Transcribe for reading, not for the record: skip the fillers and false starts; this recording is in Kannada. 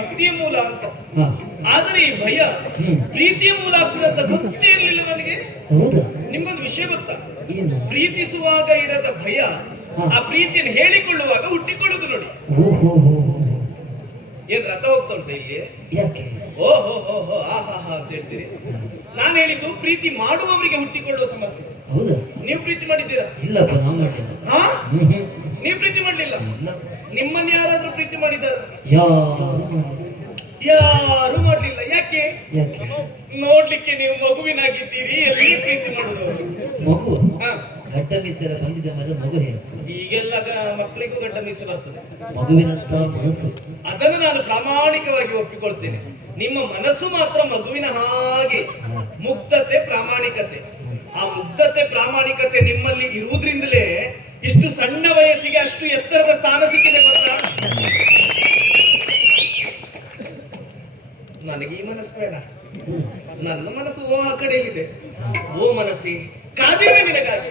ಭಕ್ತಿಯ ಮೂಲ ಅಂತ. ಹಾ. ಆದರೆ ಈ ಭಯ ಪ್ರೀತಿಯ ಮೂಲ ಆಗ್ತದೆ ಅಂತ ಗೊತ್ತೇ ಇರಲಿಲ್ಲ ನನಗೆ. ಹೌದಾ? ನಿಮ್ಗೊಂದು ವಿಷಯ ಗೊತ್ತಾ? ಏನು? ಪ್ರೀತಿಸುವಾಗ ಇರದ ಭಯ ಆ ಪ್ರೀತಿಯನ್ನು ಹೇಳಿಕೊಳ್ಳುವಾಗ ಹುಟ್ಟಿಕೊಳ್ಳುದು ನೋಡಿ. ಏನ್ ರಥ ಹೋಗ್ತಾ ಉಂಟು ಇಲ್ಲಿ? ಯಾಕೆ? ಓಹೋ ಹೋ ಹೋ ಆಹಾ ಅಂತ ಹೇಳ್ತೀರಿ. ನಾನು ಹೇಳಿದ್ದು ಪ್ರೀತಿ ಮಾಡುವವರಿಗೆ ಹುಟ್ಟಿಕೊಳ್ಳುವ ಸಮಸ್ಯೆ. ಹೌದಾ? ನೀವು ಪ್ರೀತಿ ಮಾಡಿದ್ದೀರಾ? ಇಲ್ಲಪ್ಪ, ನಾವು ಮಾಡಿಲ್ಲ. ಹಾ, ನೀವು ಪ್ರೀತಿ ಮಾಡ್ಲಿಲ್ಲ? ನಿಮ್ಮನ್ನ ಯಾರಾದ್ರೂ ಪ್ರೀತಿ ಮಾಡಿದಾರ? ಯಾರು ಮಾಡ್ಲಿಲ್ಲ. ಯಾಕೆ? ನೋಡ್ಲಿಕ್ಕೆ ನೀವು ಮಗುವಿನಾಗಿದ್ದೀರಿ. ಎಲ್ಲಿ ಪ್ರೀತಿ ಮಾಡುದವರು? ಮಗು ಹಾ, ಗಡ್ಡ ಮೀಸೆಲ್ಲ ಬಂದಿದೆ ಮರ ಮಗು ಹೇಗೆ? ಈಗೆಲ್ಲ ಮಕ್ಕಳಿಗೂ ಗಡ್ಡ ಮೀಸೆ ಬರ್ತದೆ. ಮಗುವಿನಂತ ಮನಸ್ಸು. ಅದನ್ನು ನಾನು ಪ್ರಾಮಾಣಿಕವಾಗಿ ಒಪ್ಪಿಕೊಳ್ತೇನೆ. ನಿಮ್ಮ ಮನಸ್ಸು ಮಾತ್ರ ಮಗುವಿನ ಹಾಗೆ ಮುಗ್ಧತೆ, ಪ್ರಾಮಾಣಿಕತೆ. ಆ ಮುಗ್ಧತೆ, ಪ್ರಾಮಾಣಿಕತೆ ನಿಮ್ಮಲ್ಲಿ ಇರುವುದ್ರಿಂದಲೇ ಇಷ್ಟು ಸಣ್ಣ ವಯಸ್ಸಿಗೆ ಅಷ್ಟು ಎತ್ತರದ ಸ್ಥಾನ ಸಿಕ್ಕಿದೆ ಗೊತ್ತಾ? ನನಗೆ ಈ ಮನಸ್ಸು ಬೇಡ. ನನ್ನ ಮನಸ್ಸು ಆ ಕಡೆಯಲ್ಲಿದೆ. ಓ ಮನಸ್ಸಿ, ಕಾದಿರುವೆ ನಿನಗಾಗಿ.